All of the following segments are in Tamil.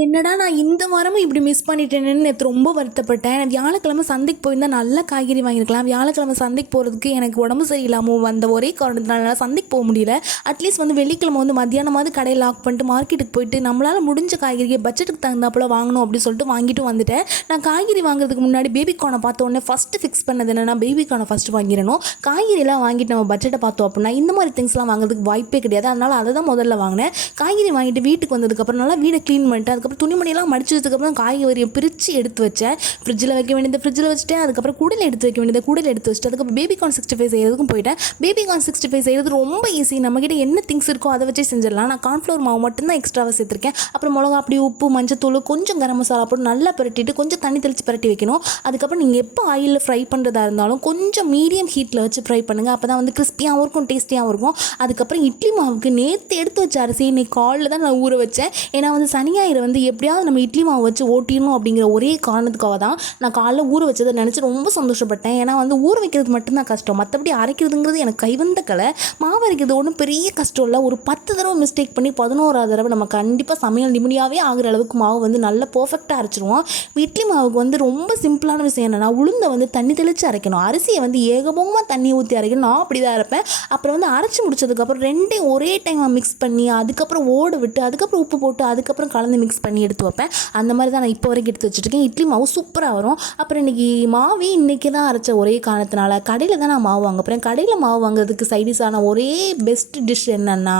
என்னடா நான் இந்த வாரமும் இப்படி மிஸ் பண்ணிட்டேனேன்னு நேற்று ரொம்ப வருத்தப்பட்டேன். வியாழக்கிழமை சந்தைக்கு போயிருந்தால் நல்ல காய்கறி வாங்கியிருக்கலாம். வியாழக்கிழமை சந்தைக்கு போகிறதுக்கு எனக்கு உடம்பு சரியில்லாமல் வந்த ஒரே காரணத்தினால சந்தைக்கு போக முடியல. அட்லீஸ்ட் வந்து வெள்ளிக்கிழமை வந்து மத்தியானமாவது கடையை லாக் பண்ணிட்டு மார்க்கெட்டுக்கு போயிட்டு நம்மளால் முடிஞ்ச காய்கறியை பட்ஜெட்டுக்கு தகுந்தாப்புல வாங்கணும் அப்படின்னு சொல்லிட்டு வாங்கிட்டு வந்துட்டேன். நான் காய்கறி வாங்குறதுக்கு முன்னாடி பேபி பார்த்த உடனே ஃபஸ்ட்டு ஃபிக்ஸ் பண்ணது என்னென்னா பேபி ஃபஸ்ட்டு வாங்கிடணும். காய்கறிலாம் வாங்கிட்டு நம்ம பட்ஜெட்டை பார்த்தோம் அப்படின்னா இந்த மாதிரி திங்ஸ்லாம் வாங்குறதுக்கு வாய்ப்பே கிடையாது. அதனால் அதை தான் முதல்ல வாங்கினேன். காய்கறி வாங்கிட்டு வீட்டுக்கு வந்ததுக்கப்புறம் நல்லா வீடை க்ளீன் பண்ணிட்டு அதுக்கப்புறம் துணிமணியெல்லாம் மடிச்சதுக்கப்புறம் காய்கறியை பிரித்து எடுத்து வச்சேன். ஃப்ரிட்ஜில் வைக்க வேண்டியது ஃப்ரிட்ஜில் வச்சுட்டேன். அதுக்கப்புறம் கூடையில் எடுத்து வைக்க வேண்டியது கூடையில் எடுத்து வச்சுட்டு அதுக்கப்புறம் பேபி கார்ன் சிக்ஸ்டி ஃபைவ் செய்யறதுக்கும் போயிட்டேன். பேபி கார்ன் சிக்ஸ்டி ஃபைவ் செய்கிறது ரொம்ப ஈஸி நம்மக்கிட்ட என்ன திங்ஸ் இருக்கோ அதை வச்சே செஞ்சிடலாம். நான் கார்ன்ஃப்ளவர் மாவு மட்டும்தான் எக்ஸ்ட்ராவாக சேர்த்துருக்கேன். அப்புறம் மிளகா அப்படி உப்பு மஞ்சத்தூள் கொஞ்சம் கரம் மசாலா போட்டு நல்லா புரட்டிட்டு கொஞ்சம் தண்ணி தெளித்து பிரட்டி வைக்கணும். அதுக்கப்புறம் நீங்கள் எப்போ ஆயிலில் ஃப்ரை பண்ணுறதா இருந்தாலும் கொஞ்சம் மீடியம் ஹீட்டில் வச்சு ஃப்ரை பண்ணுங்கள் அப்போ தான் வந்து கிறிஸ்பியாகவும் இருக்கும் டேஸ்டியாகவும் இருக்கும். அதுக்கப்புறம் இட்லி மாவுக்கு நேற்று எடுத்து வச்ச அரிசி இன்னைக்கு காலில் தான் நான் ஊற வச்சேன். ஏன்னா வந்து சனியாயிரை வந்து வந்து எப்படியாவது நம்ம இட்லி மாவு வச்சு ஓட்டிடணும் அப்படிங்கிற ஒரே காரணத்துக்காக தான் நான் காலைல ஊற வச்சதை நினச்சி ரொம்ப சந்தோஷப்பட்டேன். ஏன்னா வந்து ஊற வைக்கிறது மட்டும்தான் கஷ்டம். மற்றபடி அரைக்கிறதுங்கிறது எனக்கு கைவந்த கலை. மாவு அரைக்கிறது ஒன்றும் பெரிய கஷ்டம் இல்லை. ஒரு பத்து தடவை மிஸ்டேக் பண்ணி பதினோராவது தடவை நம்ம கண்டிப்பாக சமையல் நிம்மதியாகவே ஆகிற அளவுக்கு மாவு வந்து நல்லா பர்ஃபெக்டாக அரைச்சிருவோம். இட்லி மாவுக்கு வந்து ரொம்ப சிம்பிளான விஷயம் என்னென்னா உளுந்தை வந்து தண்ணி தெளித்து அரைக்கணும். அரிசியை வந்து ஏகபோகமாக தண்ணி ஊற்றி அரைக்கணும். நான் அப்படி தான் அரைப்பேன். அப்புறம் வந்து அரைச்சி முடிச்சதுக்கப்புறம் ரெண்டையும் ஒரே டைமாக மிக்ஸ் பண்ணி அதுக்கப்புறம் ஓட விட்டு அதுக்கப்புறம் உப்பு போட்டு அதுக்கப்புறம் கலந்து மிக்ஸ் பண்ணி எடுத்து வைப்பேன். அந்த மாதிரி தான் நான் இப்போ வரைக்கும் எடுத்து வச்சுருக்கேன் இட்லி மாவு சூப்பராக வரும். அப்புறம் இன்றைக்கி மாவே இன்றைக்கி தான் அரைச்ச ஒரே காரணத்தினால கடையில் தான் நான் மாவு வாங்க போகிறேன் கடையில் மாவு வாங்குறதுக்கு சைடிஷான ஒரே பெஸ்ட் டிஷ் என்னென்னா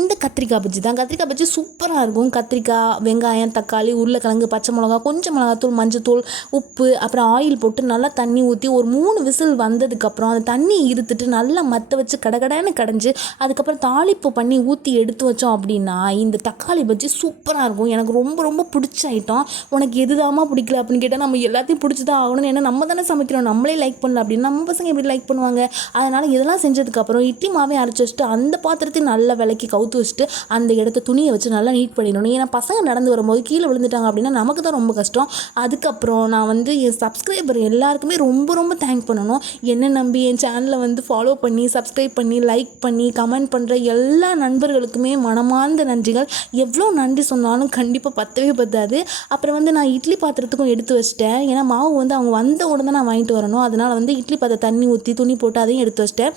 இந்த கத்திரிக்காய் பஜ்ஜி தான். கத்திரிக்காய் பஜ்ஜி சூப்பராக இருக்கும். கத்திரிக்காய் வெங்காயம் தக்காளி உருளைக்கிழங்கு பச்சை மிளகா கொஞ்சம் மிளகாத்தூள் மஞ்சத்தூள் உப்பு அப்புறம் ஆயில் போட்டு நல்லா தண்ணி ஊற்றி ஒரு மூணு விசில் வந்ததுக்கப்புறம் அந்த தண்ணி இருத்துட்டு நல்லா மற்ற வச்சு கடகடன்னு கடைஞ்சி அதுக்கப்புறம் தாளிப்பு பண்ணி ஊற்றி எடுத்து வச்சோம் அப்படின்னா இந்த தக்காளி பஜ்ஜி சூப்பராக இருக்கும். எனக்கு ரொம்ப ரொம்ப ரொம்ப பிடிச்ச ஐட்டம் உனக்கு எதுதாம்மா பிடிக்கல அப்படின்னு கேட்டால் நம்ம எல்லாத்தையும் பிடிச்சி தான் ஆகணும் ஏன்னா நம்ம தானே சமைக்கிறோம். நம்மளே லைக் பண்ணல அப்படின்னு நம்ம பசங்க எப்படி லைக் பண்ணுவாங்க? அதனால் இதெல்லாம் செஞ்சதுக்கப்புறம் இட்லி மாவே அரைச்சி வச்சுட்டு அந்த பாத்திரத்தையும் நல்லா விளக்கி கவுத்து வச்சுட்டு அந்த இடத்த துணியை வச்சு நல்லா நீட் பண்ணிடணும். ஏன்னா பசங்க நடந்து வரும்போது கீழே விழுந்துட்டாங்க அப்படின்னா நமக்கு தான் ரொம்ப கஷ்டம். அதுக்கப்புறம் நான் வந்து என் சப்ஸ்கிரைபர் எல்லாருக்குமே ரொம்ப ரொம்ப தேங்க் பண்ணணும். என்ன நம்பி என் சேனலை வந்து ஃபாலோ பண்ணி சப்ஸ்கிரைப் பண்ணி லைக் பண்ணி கமெண்ட் பண்ணுற எல்லா நண்பர்களுக்குமே மனமார்ந்த நன்றிகள். எவ்வளோ நன்றி சொன்னாலும் கண்டிப்பாக பத்தவே பத்தாது. அப்புறம் வந்து நான் இட்லி பாத்திரத்துக்கும் எடுத்து வச்சிட்டேன். ஏன்னா மாவு வந்து அவங்க வந்த உடனே நான் வாங்கிட்டு வரணும். அதனால் வந்து இட்லி பாத்திரம் தண்ணி ஊற்றி துணி போட்டு அதையும் எடுத்து வச்சிட்டேன்.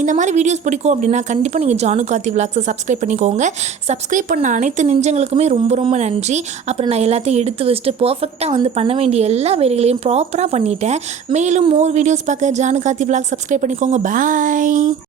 இந்த மாதிரி வீடியோஸ் பிடிக்கும் அப்படின்னா கண்டிப்பாக நீங்கள் ஜானு கார்த்தி விளாக்ஸை சப்ஸ்கிரைப் பண்ணிக்கோங்க. சப்ஸ்கிரைப் பண்ண அனைத்து நெஞ்சங்களுக்குமே ரொம்ப ரொம்ப நன்றி. அப்புறம் நான் எல்லாத்தையும் எடுத்து வச்சுட்டு பர்ஃபெக்டாக வந்து பண்ண வேண்டிய எல்லா வேலைகளையும் ப்ராப்பராக பண்ணிட்டேன். மேலும் மோர் வீடியோஸ் பார்க்க ஜானு கார்த்தி விளாக் சப்ஸ்கிரைப் பண்ணிக்கோங்க. பாய்